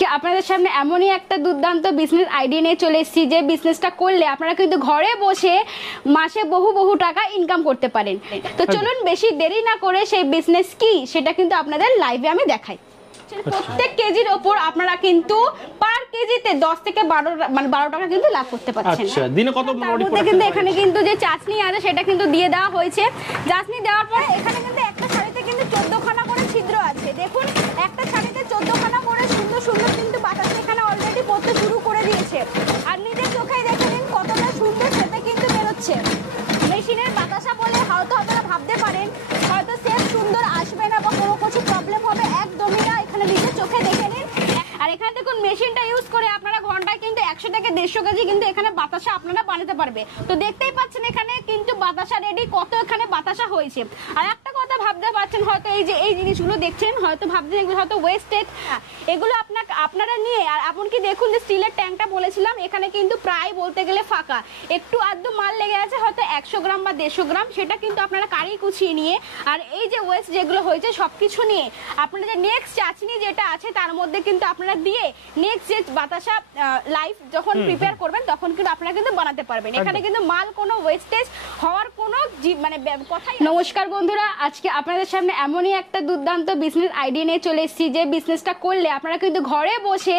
আপনাদের সামনে এমনই একটা দুর্দান্ত বিজনেস আইডিয়া নিয়ে চলে এসেছি যে বিজনেসটা করলে আপনারা কিন্তু ঘরে বসে মাসে বহু টাকা ইনকাম করতে পারেন। তো চলুন বেশি দেরি না করে সেই বিজনেস কি সেটা কিন্তু আপনাদের লাইভে আমি দেখাই। প্রত্যেক কেজির ওপর আপনারা কিন্তু পার কেজিতে 10 থেকে 12 টাকা কিন্তু লাভ করতে পারছেন। আচ্ছা, দিনে কত মোটামুটি কিন্তু এখানে কিন্তু যে চাটনি আছে সেটা কিন্তু দিয়ে দেওয়া হয়েছে। চাটনি দেওয়ার পরে এখানে কিন্তু একটা শাড়িতে কিন্তু 14 খানা করে ছিদ্র আছে। দেখুন একটা শাড়িতে 14 খানা করে সুন্দর কিন্তু বাতাস এখানে অলরেডি পড়তে শুরু করে দিয়েছে। আর নিজের চোখেই দেখে নিন কতটা সুন্দর সেটা কিন্তু বেরোচ্ছে। মেশিনের বাতাসা বলে হয়তো আপনারা ভাবতে পারেন হয়তো সেট সুন্দর আসবে না বা কোনো কিছু প্রবলেম হবে, একদমই না। এখানে নিজের চোখে দেখে নিন। আর এখানে দেখুন মেশিনটা ইউজ করে আপনারা ঘন্টায় কিন্তু 100 থেকে 150 কেজি কিন্তু এখানে বাতাসা আপনারা বানাতে পারবে। তো দেখতেই পাচ্ছেন এখানে কিন্তু বাতাসা রেডি, কত এখানে বাতাসা হয়েছে। আর একটা কথা ভাবতে পারছেন হয়তো এই জিনিসগুলো দেখছেন হয়তো ভাবছেন এগুলো হয়তো ওয়েস্টেড, এগুলো আপনারা নিয়ে আর এমনকি দেখুন যে স্টিলের ট্যাঙ্কটা বলেছিলাম এখানে কিন্তু প্রায় বলতে গেলে ফাঁকা, একটু আধটু মাল লেগে আছে হয়তো 100 গ্রাম বা 150 গ্রাম, সেটা কিন্তু আপনারা কারি কুচিয়ে নিয়ে আর এই যে ওয়েস্ট যেগুলো হয়েছে সবকিছু নিয়ে আপনারা যে নেক্সট চাটনি যেটা আছে তার মধ্যে কিন্তু আপনারা দিয়ে নেক্সট যে বাতাসা লাইফ যখন প্রিপেয়ার করবেন তখন কিন্তু আপনারা কিন্তু বানাতে পারবেন। এখানে কিন্তু মাল কোনো ওয়েস্টেজ হওয়ার কোনো মানে কথাই। নমস্কার বন্ধুরা, আজকে আপনাদের সামনে এমনই একটা দুর্দান্ত বিজনেস আইডিয়া নিয়ে চলে এসেছি যে বিজনেসটা করলে আপনারা কিন্তু ঘরে বসে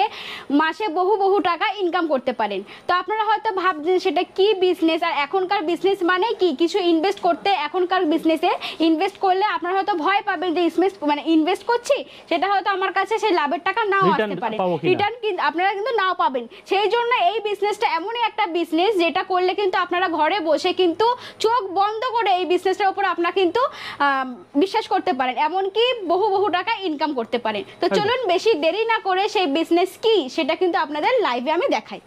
মাসে বহু টাকা ইনকাম করতে পারেন। তো আপনারা হয়তো ভাবছেন সেটা কি বিজনেস, আর এখনকার বিজনেস মানে কি কিছু ইনভেস্ট করতে, এখনকার বিজনেসে ইনভেস্ট করলে আপনারা হয়তো ভয় পাবেন যে ইনভেস্ট করছি সেটা হয়তো আমার কাছে সেই লাভের টাকা নাও আসতে পারে, রিটার্ন কিন্তু আপনারা কিন্তু নাও পাবেন। সেই জন্য এই বিজনেসটা এমনই একটা বিজনেস যেটা করলে কিন্তু আপনারা ঘরে বসে কিন্তু চোখ বন্ধ করে এই বিজনেসটার উপর আপনারা কিন্তু বিশ্বাস করতে পারেন, এমনকি বহু টাকা ইনকাম করতে পারেন। তো চলুন বেশি দেরি না করে সেই বিজনেস কি সেটা কিন্তু আপনাদের লাইভে আমি দেখাই।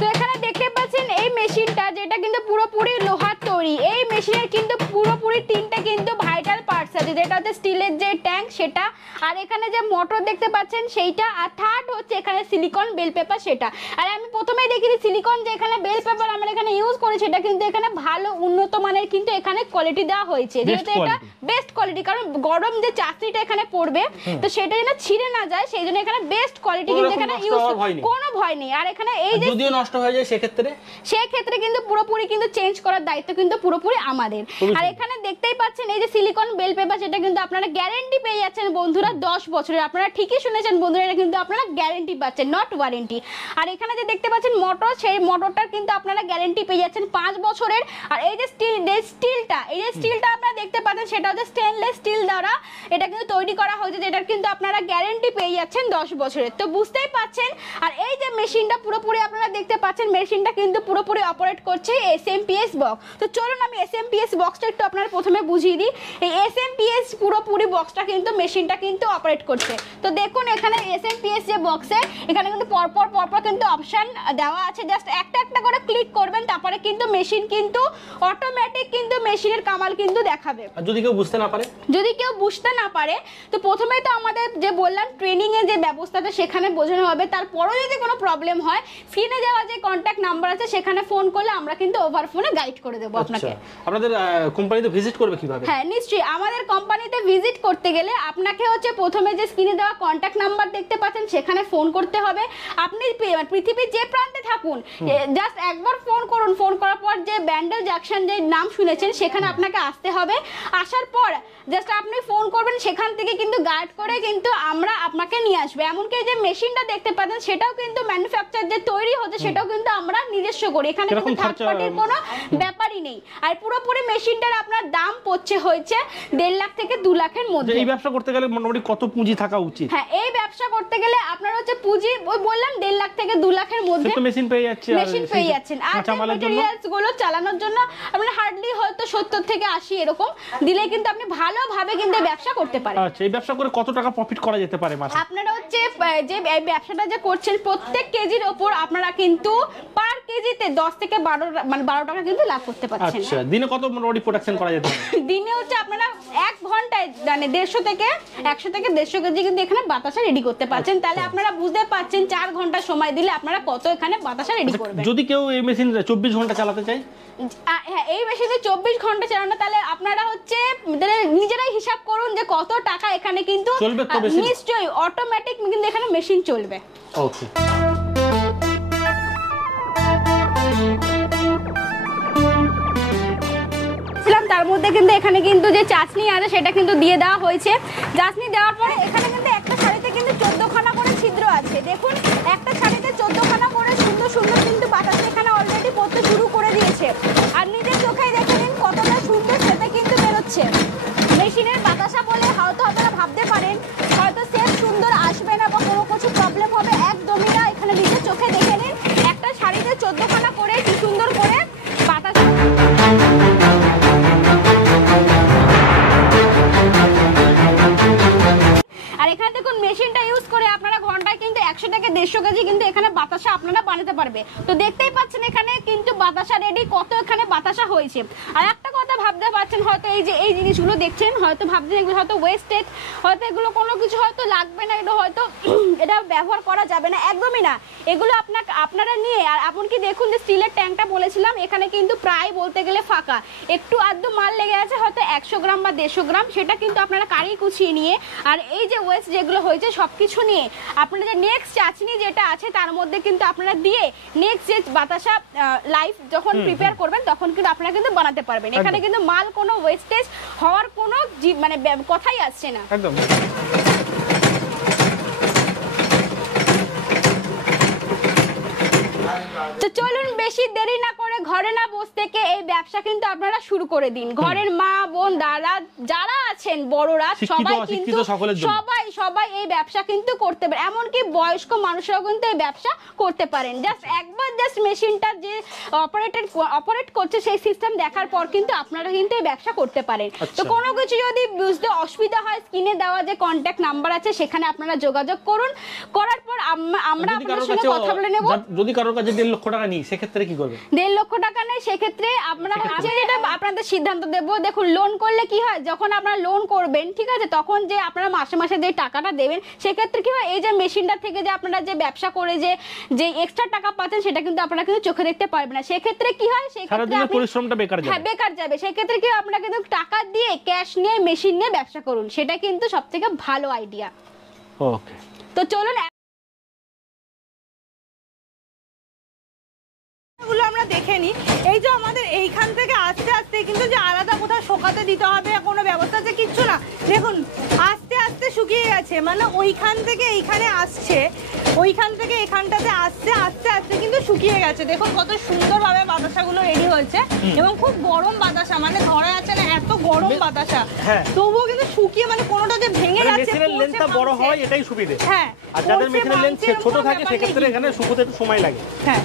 তো এখানে দেখতে পাচ্ছেন এই মেশিনটা যেটা কিন্তু পুরোপুরি লোহার তৈরি, এই মেশিনের কিন্তু পুরোপুরি 3টে কিন্তু ভাইটাল পার্টস আছে, যেটা হচ্ছে স্টিলের যে ট্যাঙ্ক সেটা, আর এখানে যে মোটর দেখতে পাচ্ছেন সেইটা, আর থার্ড হচ্ছে এখানে সিলিকন বেল পেপার সেটা। আর আমি প্রথমেই দেখিয়েছি সিলিকন যে এখানে বেল পেপার আমরা এখানে ইউজ করি সেটা কিন্তু এখানে ভালো উন্নত মানের কিন্তু এখানে কোয়ালিটি দেওয়া হয়েছে, যেহেতু এটা বেস্ট কোয়ালিটি, কারণ গরম যে চাটনিটা এখানে পড়বে তো সেটা যেন ছিঁড়ে না যায় সেই জন্য এখানে বেস্ট কোয়ালিটি কিন্তু এখানে ইউজ, কোনো ভয় নেই। আর এখানে এই যে যদিও নষ্ট হয়ে যায় সেক্ষেত্রে কিন্তু পুরোপুরি কিন্তু চেঞ্জ করার দায়িত্ব কিন্তু পুরোপুরি আমাদের। আর এখানে দেখতেই পাচ্ছেন এই যে সিলিকন বেল পেপার সেটা কিন্তু আপনারা গ্যারান্টি পেয়ে যাচ্ছেন বন্ধুরা 10 বছরের। আপনারা ঠিকই শুনেছেন বন্ধুরা, এটা কিন্তু আপনারা গ্যারান্টি পাচ্ছেন, নট ওয়ারেন্টি। আর এখানে যে দেখতে পাচ্ছেন মোটর, সেই মোটরটার কিন্তু আপনারা গ্যারান্টি পেয়ে যাচ্ছেন 5 বছরের। আর এই যে স্টিলটা আপনারা দেখতে পাচ্ছেন সেটা হচ্ছে স্টেনলেস স্টিল দ্বারা এটা কিন্তু তৈরি করা হয়েছে, যেটার কিন্তু আপনারা গ্যারান্টি পেয়ে যাচ্ছেন 10 বছরের। তো বুঝতেই পাচ্ছেন। আর এই যে মেশিনটা পুরোপুরি আপনারা দেখতে পাচ্ছেন মেশিনটা কিন্তু পুরোপুরি অপারেট করছে SMPS বক্স। তো চলুন আমি SMPS বক্সটা একটু আপনারা প্রথমে বুঝিয়ে দিই। এই SMPS পুরোপুরি বক্সটা কিন্তু মেশিনটা কিন্তু অপারেট করছে। তো দেখুন এখানে SMPS যে বক্সে এখানে কিন্তু পরপর কিন্তু অপশন দেওয়া আছে, জাস্ট একটা করে ক্লিক করবেন তারপরে কিন্তু মেশিন কিন্তু অটোমেটিক কিন্তু মেশিনের কামাল কিন্তু দেখাবে। আর যদি কেউ বুঝতে না পারে তো প্রথমে তো আমাদের যে বললাম ট্রেনিং এর যে ব্যবস্থাটা সেখানে বোঝানো হবে, তারপরে যদি কোনো প্রবলেম হয় স্ক্রিনে দেওয়া যে কন্টাক্ট নাম্বার আছে সেখানে ফোন করলে আমরা কিন্তু ওভার ফোনে গাইড করে দেব আপনাকে। আপনাদের কোম্পানিতে ভিজিট করবে কিভাবে? হ্যাঁ নিশ্চয়ই, আমাদের কোম্পানিতে ভিজিট করতে গেলে আপনাকে হচ্ছে প্রথমে যে স্ক্রিনে দেওয়া কন্টাক্ট নাম্বার দেখতে পাচ্ছেন সেখানে ফোন করতে হবে। আপনি পৃথিবীর যে প্রান্তে থাকুন জাস্ট একবার ফোন করুন, ফোন করার পর যে ব্যান্ডেল জাংশন যে নাম শুনেছেন সেখানে আপনাকে আসতে হবে। আসার পর জাস্ট আপনি ফোন করবেন, সেখান থেকে কিন্তু গাইড করে কিন্তু আমরা আপনাকে নিয়ে আসবো। এমনকি যে মেশিনটা দেখতে পাচ্ছেন সেটাও কিন্তু ম্যানুফ্যাকচার যে তৈরি হচ্ছে সেটাও কিন্তু আমরা নিজস্ব করি, এখানে কিন্তু থার্ড পার্টির কোনো ব্যাপারই নেই। আর পুরোপুরি মেশিনটার আপনার দাম পড়ছে হয়েছে 1.5 লাখ থেকে 2 লাখের মধ্যে। এই ব্যবসা করতে গেলে মোটামুটি কত পুঁজি থাকা উচিত? হ্যাঁ, এই ব্যবসা করতে গেলে আপনার হচ্ছে পুঁজি ওই বললাম 1.5 লাখ থেকে 2 লাখের মধ্যে মেশিন পেয়ে যাচ্ছেন। আর ম্যাটেরিয়ালস গুলো চালানোর জন্য আপনার হার্ডলি হয়তো 70 থেকে 80 এরকম দিলে কিন্তু আপনি ভালোভাবে কিন্তু ব্যবসা করতে পারেন। আচ্ছা, এই ব্যবসা করে কত টাকা প্রফিট করা যেতে পারে মাসে? আপনারা হচ্ছে যে এই ব্যবসাটা যে করছেন প্রত্যেক কেজির ওপর আপনারা কিন্তু পার কেজিতে 10 থেকে 12 টাকা কিন্তু লাভ করতে পারছেন। আচ্ছা, দিনে কত মোটামুটি প্রোডাকশন করা যেতে পারে? দিনে হচ্ছে আপনারা 1 ঘন্টায় মানে 150 থেকে 100 কেজি কিন্তু এখানে বাতাসা রেডি করতে পারছেন। তাহলে আপনারা বুঝতে পারছেন 4 ঘন্টা সময় দিলে আপনারা কত এখানে বাতাসা রেডি করবেন। যদি কেউ এই মেশিন 24 ঘন্টা চালাতে চায়, হ্যাঁ, এই মেশিনে 24 ঘন্টা চালানো, তাহলে আপনারা হচ্ছে নিজেরাই হিসাব করুন যে কত টাকা এখানে কিন্তু চলবে তো মেশিন? নিশ্চয়ই অটোমেটিক কিন্তু এখানে মেশিন চলবে। ওকে। তার মধ্যে কিন্তু এখানে কিন্তু যে চাচনি আছে সেটা কিন্তু দিয়ে দেওয়া হয়েছে। চাচনি দেওয়ার পরে এখানে কিন্তু একটা শাড়িতে কিন্তু 14 খানা করে ছিদ্র আছে। দেখুন একটা শাড়িতে 14 খানা করে সুন্দর সুন্দর কিন্তু বাতাস এখানে অলরেডি পড়তে শুরু করে দিয়েছে। আর নিজের চোখেই দেখে নিন কতটা সুন্দর সেটা কিন্তু বেরোচ্ছে। মেশিনের বাতাসা বলে হয়তো আপনারা ভাবতে পারেন হয়তো সেট সুন্দর আসবে না বা কোনো কিছু প্রবলেম হবে, একদমই না। এখানে নিজের চোখে দেখে নিন একটা শাড়িতে 14 খানা করে কি সুন্দর করে বাতাসা। আর এখানে দেখুন মেশিনটা ইউজ করে আপনারা ঘন্টায় কিন্তু 100 থেকে 150 কেজি কিন্তু এখানে বাতাসা আপনারা বানাতে পারবে। তো দেখতেই পাচ্ছেন এখানে কিন্তু বাতাসা রেডি, কত এখানে বাতাসা হয়েছে। আর একটা কথা ভাবতে পারছেন হয়তো এই যে এই জিনিসগুলো দেখছেন হয়তো ভাবছেন এগুলো হয়তো ওয়েস্টেড, হয়তো এগুলো কোনো কিছু হয়তো লাগবে না, এটা হয়তো এটা ব্যবহার করা যাবে না, একদমই না। এগুলো আপনারা নিয়ে আর এমনকি দেখুন যে স্টিলের ট্যাঙ্কটা বলেছিলাম এখানে কিন্তু প্রায় বলতে গেলে ফাঁকা, একটু আধটু মাল লেগে আছে হয়তো 100 গ্রাম বা 150 গ্রাম, সেটা কিন্তু আপনারা কারি কুচিয়ে নিয়ে আর এই যে ওয়েস্ট যেগুলো হয়েছে সবকিছু নিয়ে আপনারা যে নেক্সট চাচনি যেটা আছে তার মধ্যে কিন্তু আপনারা দিয়ে নেক্সট যে বাতাসা লাইফ যখন প্রিপেয়ার করবেন তখন কিন্তু আপনারা কিন্তু বানাতে পারবেন। এখানে কিন্তু মাল কোনো ওয়েস্টেজ হওয়ার কোনো মানে কথাই আসছে না। একদম। তো চলুন বেশি দেরি না করে ঘরে না বসে থেকে এই ব্যবসা কিন্তু আপনারা শুরু করে দিন। ঘরের মা বোন দাদা যারা আছেন বড়রা সবাই কিন্তু সবাই এই ব্যবসা কিন্তু করতে পারে, এমনকি বয়স্ক মানুষরাও কিন্তু এই ব্যবসা করতে পারেন। জাস্ট একবার জাস্ট মেশিনটা যে অপারেট করছে সেই সিস্টেম দেখার পর কিন্তু আপনারা কিন্তু এই ব্যবসা করতে পারেন। তো কোনো কিছু যদি বুঝতে অসুবিধা হয় স্ক্রিনে দেওয়া যে কন্ট্যাক্ট নাম্বার আছে সেখানে আপনারা যোগাযোগ করুন, করার পর আমরা আপনাদের সঙ্গে কথা বলে নেব। যদি কারোর কাছে 1.5 লক্ষ টাকা নিই সেক্ষেত্রে কি করবে? 1.5 লক্ষ টাকা নেই সেক্ষেত্রে আপনারা যেটা আপনাদের সিদ্ধান্ত দেবো। দেখুন লোন করলে কি হয়, যখন আপনারা লোন করবেন ঠিক আছে তখন যে আপনারা মাসে মাসে যে টাকাটা দেবেন সেক্ষেত্রে কি হয় এই যে মেশিনটা থেকে যে আপনারা যে ব্যবসা করে যে এক্সট্রা টাকা পাচ্ছেন সেটা কিন্তু আপনারা কিন্তু চোখে দেখতে পারবেন না। সেক্ষেত্রে কি হয় সারাদিনের পরিশ্রমটা বেকার যাবে। হ্যাঁ বেকার যাবে। সেক্ষেত্রে কি আপনারা কিন্তু টাকা দিয়ে ক্যাশ নিয়ে মেশিন নিয়ে ব্যবসা করুন, সেটা কিন্তু সবথেকে ভালো আইডিয়া। ওকে, তো চলুন গুলো আমরা দেখে নিই। এই যে আমাদের এইখান থেকে আস্তে আস্তে কিন্তু যে আলাদা কোথাও শোকাতে দিতে হবে কোনো ব্যবস্থা আছে কিচ্ছু না। দেখুন আস্তে আস্তে শুকিয়ে গেছে, মানে ওইখান থেকে এইখানে আসছে, ওইখান থেকে এখানটাতে আসছে, আস্তে আস্তে কিন্তু শুকিয়ে গেছে। দেখুন কত সুন্দরভাবে বাতাসাগুলো রেডি হয়েছে এবং খুব গরম বাতাসা, মানে ধরা যাচ্ছে না এত গরম বাতাসা, তবুও কিন্তু শুকিয়ে মানে কোনোটা যে ভেঙে যাচ্ছে। মেশিনের লেন্থটা বড় হয় এটাই সুবিধা। হ্যাঁ, আর যাদের মেশিনের লেন্থ ছোট থাকে সেক্ষেত্রে এখানে শুকোতে একটু সময় লাগে। হ্যাঁ